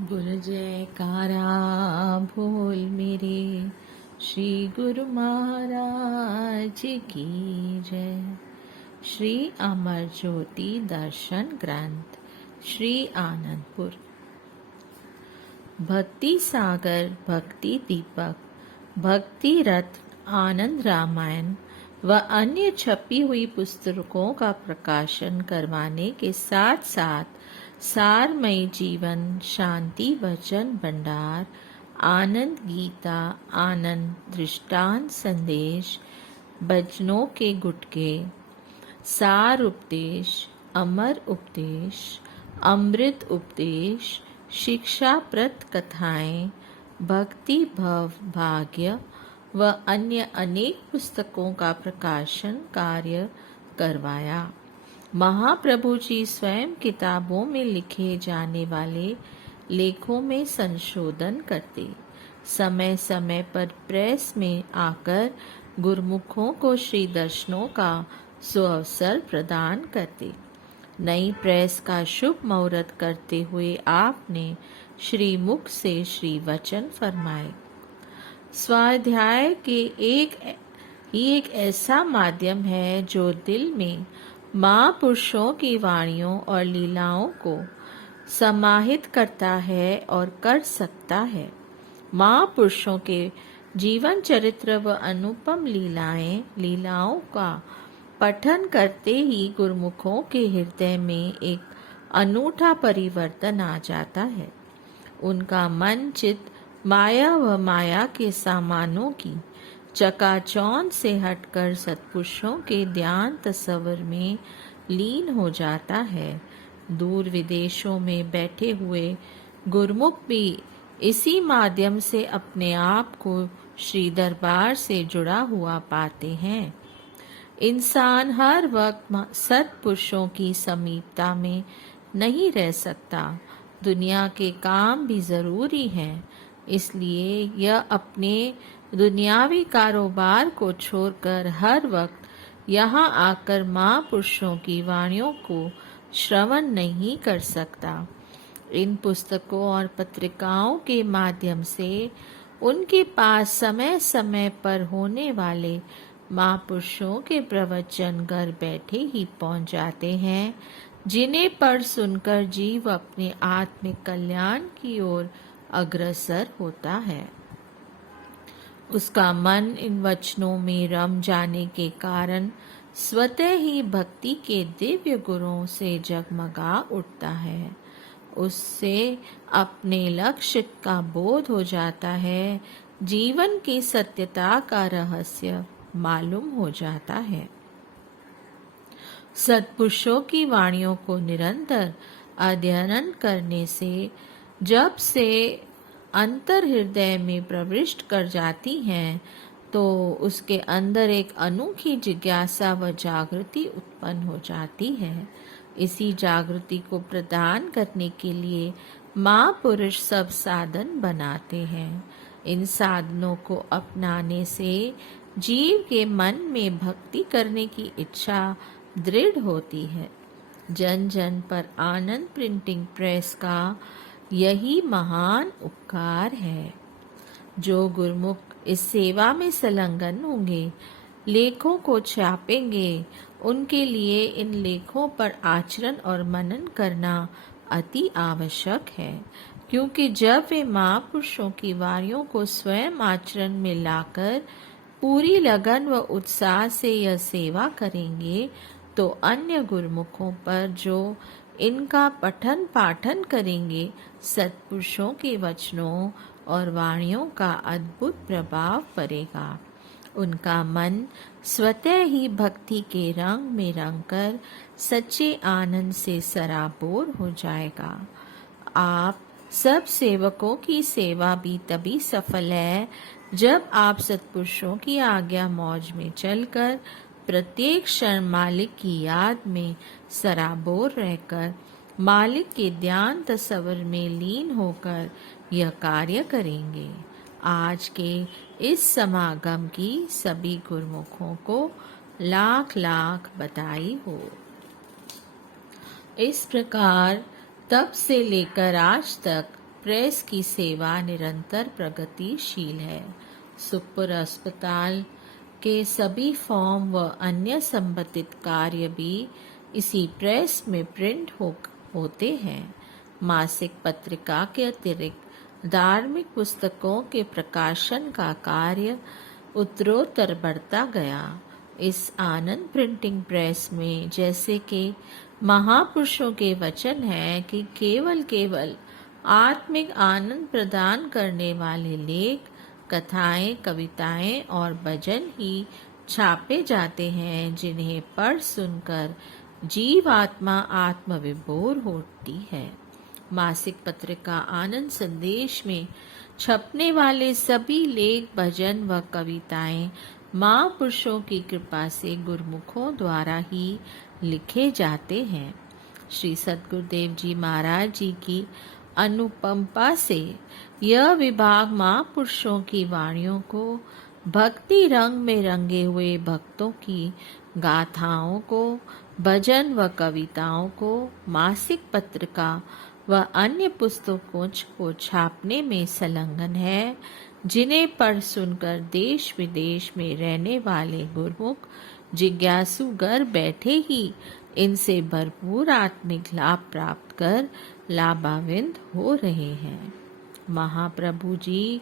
बोल जयकारा बोल मेरे श्री गुरु महाराज की जय। श्री अमर ज्योति दर्शन ग्रंथ श्री आनंदपुर। भक्ति सागर भक्ति दीपक भक्ति रथ आनंद रामायण व अन्य छपी हुई पुस्तकों का प्रकाशन करवाने के साथ साथ सारमय जीवन शांति वचन भंडार आनंद गीता आनंद दृष्टांत संदेश भजनों के गुटके सार उपदेश अमर उपदेश अमृत उपदेश शिक्षाप्रद कथाएं भक्ति भव भाग्य व अन्य अनेक पुस्तकों का प्रकाशन कार्य करवाया। महाप्रभु जी स्वयं किताबों में लिखे जाने वाले लेखों में संशोधन करते, समय समय पर प्रेस में आकर गुरुमुखों को श्री दर्शनों का सुअवसर प्रदान करते। नई प्रेस का शुभ मुहूर्त करते हुए आपने श्री मुख से श्री वचन फरमाए। स्वाध्याय के एक ऐसा माध्यम है जो दिल में महापुरुषों की वाणियों और लीलाओं को समाहित करता है और कर सकता है। महापुरुषों के जीवन चरित्र व अनुपम लीलाओं का पठन करते ही गुरुमुखों के हृदय में एक अनूठा परिवर्तन आ जाता है। उनका मन चित्त माया व माया के सामानों की चकाचौंध से हटकर सत्पुरुषों के ध्यान तस्वर में लीन हो जाता है। दूर विदेशों में बैठे हुए गुरुमुख भी इसी माध्यम से अपने आप को श्री दरबार से जुड़ा हुआ पाते हैं। इंसान हर वक्त सत्पुरुषों की समीपता में नहीं रह सकता। दुनिया के काम भी जरूरी हैं, इसलिए यह अपने दुनियावी कारोबार को छोड़कर हर वक्त यहाँ आकर महापुरुषों की वाणियों को श्रवण नहीं कर सकता। इन पुस्तकों और पत्रिकाओं के माध्यम से उनके पास समय समय पर होने वाले महापुरुषों के प्रवचन घर बैठे ही पहुंच जाते हैं, जिन्हें पढ़ सुनकर जीव अपने आत्मिक कल्याण की ओर अग्रसर होता है। उसका मन इन वचनों में रम जाने के कारण स्वतः ही भक्ति के दिव्य गुणों से जगमगा उठता है। उससे अपने लक्ष्य का बोध हो जाता है, जीवन की सत्यता का रहस्य मालूम हो जाता है। सत्पुरुषों की वाणियों को निरंतर अध्ययन करने से जब से अंतर हृदय में प्रविष्ट कर जाती हैं, तो उसके अंदर एक अनोखी जिज्ञासा व जागृति उत्पन्न हो जाती है। इसी जागृति को प्रदान करने के लिए महापुरुष सब साधन बनाते हैं। इन साधनों को अपनाने से जीव के मन में भक्ति करने की इच्छा दृढ़ होती है। जन जन पर आनंद प्रिंटिंग प्रेस का यही महान उपकार है। जो गुरुमुख इस सेवा में संलग्न होंगे, लेखों को छापेंगे, उनके लिए इन लेखों पर आचरण और मनन करना अति आवश्यक है, क्योंकि जब वे महापुरुषों की वाणियों को स्वयं आचरण में लाकर पूरी लगन व उत्साह से यह सेवा करेंगे, तो अन्य गुरुमुखों पर जो इनका पठन पाठन करेंगे, सत्पुरुषों के वचनों और वाणियों का अद्भुत प्रभाव पड़ेगा। उनका मन स्वतः ही भक्ति के रंग में रंगकर सच्चे आनंद से सराबोर हो जाएगा। आप सब सेवकों की सेवा भी तभी सफल है जब आप सत्पुरुषों की आज्ञा मौज में चलकर प्रत्येक क्षण मालिक की याद में सराबोर रहकर मालिक के ध्यान तस्वर में लीन होकर यह कार्य करेंगे। आज के इस समागम की सभी गुरुमुखों को लाख लाख बधाई हो। इस प्रकार तब से लेकर आज तक प्रेस की सेवा निरंतर प्रगतिशील है। सुखपुर अस्पताल के सभी फॉर्म व अन्य संबंधित कार्य भी इसी प्रेस में प्रिंट होते हैं। मासिक पत्रिका के अतिरिक्त धार्मिक पुस्तकों के प्रकाशन का कार्य उत्तरोत्तर बढ़ता गया। इस आनंद प्रिंटिंग प्रेस में जैसे कि महापुरुषों के वचन है कि केवल आत्मिक आनंद प्रदान करने वाले लेख, कथाएं, कविताएं और भजन ही छापे जाते हैं, जिन्हें पढ़ सुनकर जीवात्मा आत्मविभोर होती है। मासिक पत्रिका आनंद संदेश में छपने वाले सभी लेख, भजन व कविताएं महापुरुषों की कृपा से गुरुमुखों द्वारा ही लिखे जाते हैं। श्री सद्गुरुदेव जी महाराज जी की अनुकंपा से यह विभाग महापुरुषों की वाणियों को, भक्ति रंग में रंगे हुए भक्तों की गाथाओं को, भजन व कविताओं को मासिक पत्रिका व अन्य पुस्तकों को छापने में संलग्न है, जिन्हें पढ़ सुनकर देश विदेश में रहने वाले गुरुमुख जिज्ञासु घर बैठे ही इनसे भरपूर आत्मिक लाभ प्राप्त कर लाभान्वित हो रहे हैं। महाप्रभु जी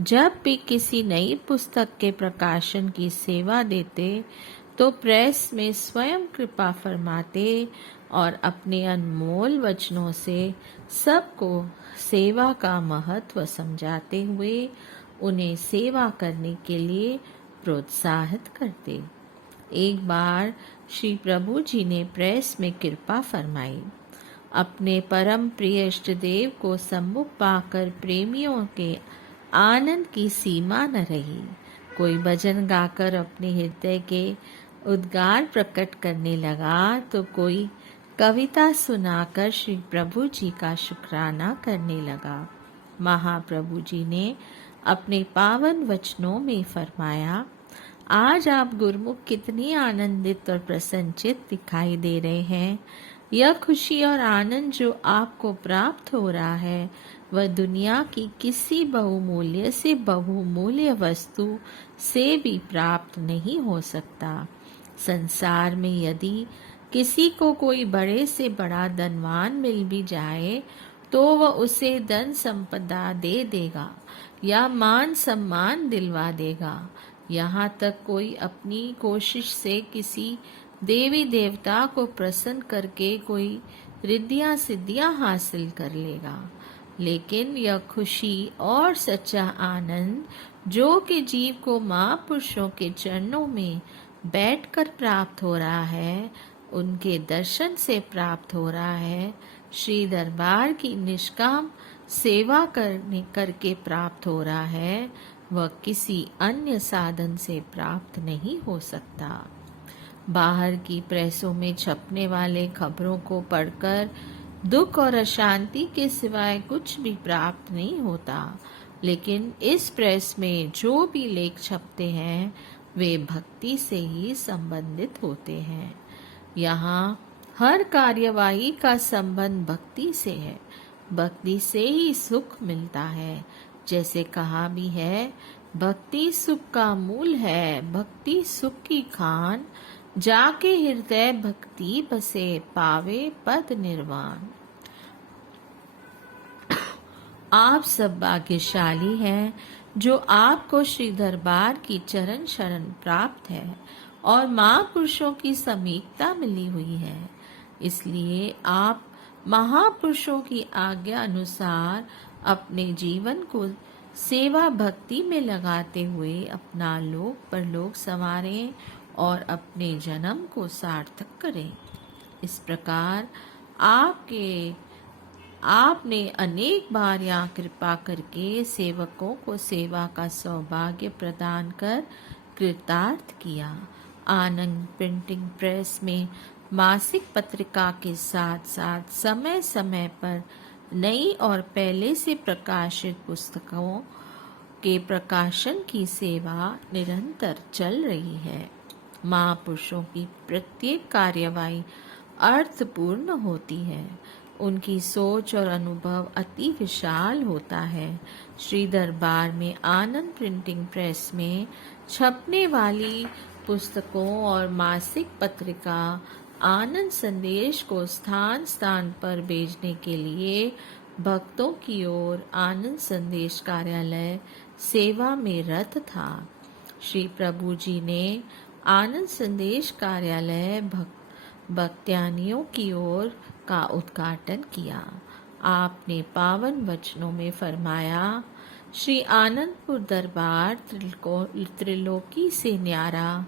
जब भी किसी नई पुस्तक के प्रकाशन की सेवा देते तो प्रेस में स्वयं कृपा फरमाते और अपने अनमोल वचनों से सबको सेवा का महत्व समझाते हुए उन्हें सेवा करने के लिए प्रोत्साहित करते। एक बार श्री प्रभु जी ने प्रेस में कृपा फरमाई। अपने परम प्रिय इष्ट देव को सम्मुख पाकर प्रेमियों के आनंद की सीमा न रही। कोई भजन गाकर अपने हृदय के उद्गार प्रकट करने लगा तो कोई कविता सुनाकर श्री प्रभु जी का शुक्राना करने लगा। महाप्रभु जी ने अपने पावन वचनों में फरमाया, आज आप गुरुमुख कितनी आनंदित और प्रसन्नचित दिखाई दे रहे हैं। यह खुशी और आनंद जो आपको प्राप्त हो रहा है वह दुनिया की किसी बहुमूल्य से बहुमूल्य वस्तु से भी प्राप्त नहीं हो सकता। संसार में यदि किसी को कोई बड़े से बड़ा धनवान मिल भी जाए तो वह उसे धन संपदा दे देगा या मान सम्मान दिलवा देगा। यहाँ तक कोई अपनी कोशिश से किसी देवी देवता को प्रसन्न करके कोई रिद्धियां सिद्धियां हासिल कर लेगा, लेकिन यह खुशी और सच्चा आनंद जो कि जीव को महापुरुषों के चरणों में बैठकर प्राप्त हो रहा है, उनके दर्शन से प्राप्त हो रहा है, श्री दरबार की निष्काम सेवा करके प्राप्त हो रहा है, वह किसी अन्य साधन से प्राप्त नहीं हो सकता। बाहर की प्रेसों में छपने वाले खबरों को पढ़कर दुख और अशांति के सिवाय कुछ भी प्राप्त नहीं होता, लेकिन इस प्रेस में जो भी लेख छपते हैं वे भक्ति से ही संबंधित होते हैं। यहाँ हर कार्यवाही का संबंध भक्ति से है। भक्ति से ही सुख मिलता है। जैसे कहा भी है, भक्ति सुख का मूल है, भक्ति सुख की खान, जाके हृदय भक्ति बसे पावे पद निर्वाण। आप सब भाग्यशाली हैं जो आपको श्री दरबार की चरण शरण प्राप्त है और महापुरुषों की समीपता मिली हुई है। इसलिए आप महापुरुषों की आज्ञा अनुसार अपने जीवन को सेवा भक्ति में लगाते हुए अपना लोक परलोक संवारें और अपने जन्म को सार्थक करें। इस प्रकार आपने अनेक बार यहाँ कृपा करके सेवकों को सेवा का सौभाग्य प्रदान कर कृतार्थ किया। आनंद प्रिंटिंग प्रेस में मासिक पत्रिका के साथ साथ समय समय पर नई और पहले से प्रकाशित पुस्तकों के प्रकाशन की सेवा निरंतर चल रही है। महापुरुषों की प्रत्येक कार्यवाही अर्थपूर्ण होती है। उनकी सोच और अनुभव अति विशाल होता है। श्री दरबार में आनंद प्रिंटिंग प्रेस में छपने वाली पुस्तकों और मासिक पत्रिका आनंद संदेश को स्थान स्थान पर भेजने के लिए भक्तों की ओर आनंद संदेश कार्यालय सेवा में रत था। श्री प्रभु जी ने आनंद संदेश कार्यालय भक्त्यानियों की ओर का उद्घाटन किया। आपने पावन वचनों में फरमाया, श्री आनंदपुर दरबार त्रिलोकी से न्यारा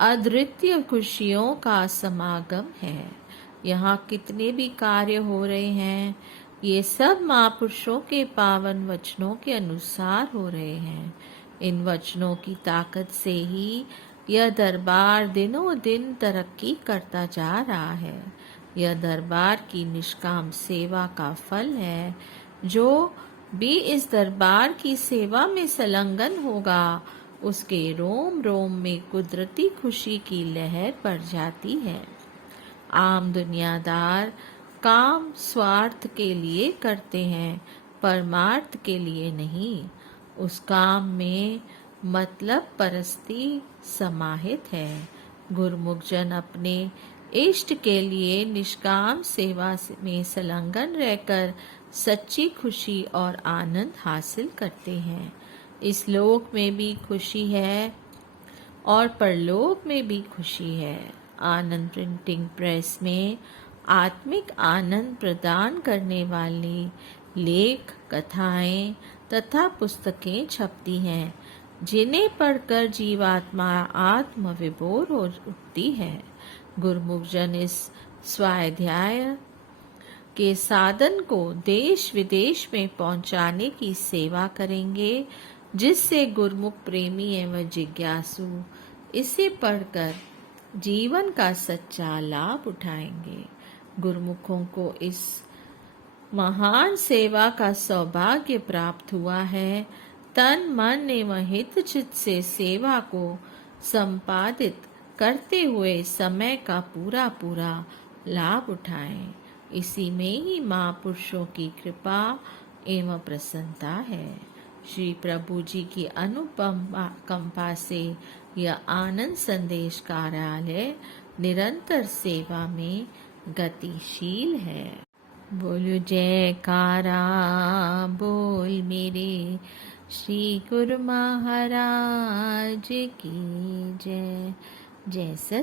अद्वितीय खुशियों का समागम है। यहाँ कितने भी कार्य हो रहे हैं, ये सब महापुरुषों के पावन वचनों के अनुसार हो रहे हैं। इन वचनों की ताकत से ही यह दरबार दिनों दिन तरक्की करता जा रहा है। यह दरबार की निष्काम सेवा का फल है। जो भी इस दरबार की सेवा में संलग्न होगा, उसके रोम रोम में कुदरती खुशी की लहर बढ़ जाती है। आम दुनियादार काम स्वार्थ के लिए करते हैं, परमार्थ के लिए नहीं। उस काम में मतलब परस्ती समाहित है। गुरुमुख जन अपने इष्ट के लिए निष्काम सेवा में संलग्न रहकर सच्ची खुशी और आनंद हासिल करते हैं। इस लोक में भी खुशी है और परलोक में भी खुशी है। आनंद प्रिंटिंग प्रेस में आत्मिक आनंद प्रदान करने वाली लेख, कथाएं तथा पुस्तकें छपती हैं, जिन्हें पढ़कर जीवात्मा आत्म विभोर हो उठती है। गुरुमुख जन इस स्वाध्याय के साधन को देश विदेश में पहुंचाने की सेवा करेंगे, जिससे गुरुमुख प्रेमी एवं जिज्ञासु इसे पढ़कर जीवन का सच्चा लाभ उठाएंगे। गुरुमुखों को इस महान सेवा का सौभाग्य प्राप्त हुआ है। तन मन एवं हित चित से सेवा को संपादित करते हुए समय का पूरा पूरा लाभ उठाएं। इसी में ही महापुरुषों की कृपा एवं प्रसन्नता है। श्री प्रभु जी की अनुपम कंपा से यह आनंद संदेश कार्यालय निरंतर सेवा में गतिशील है। बोलो जयकारा बोल मेरे श्री गुरु महाराज की जय। जय सत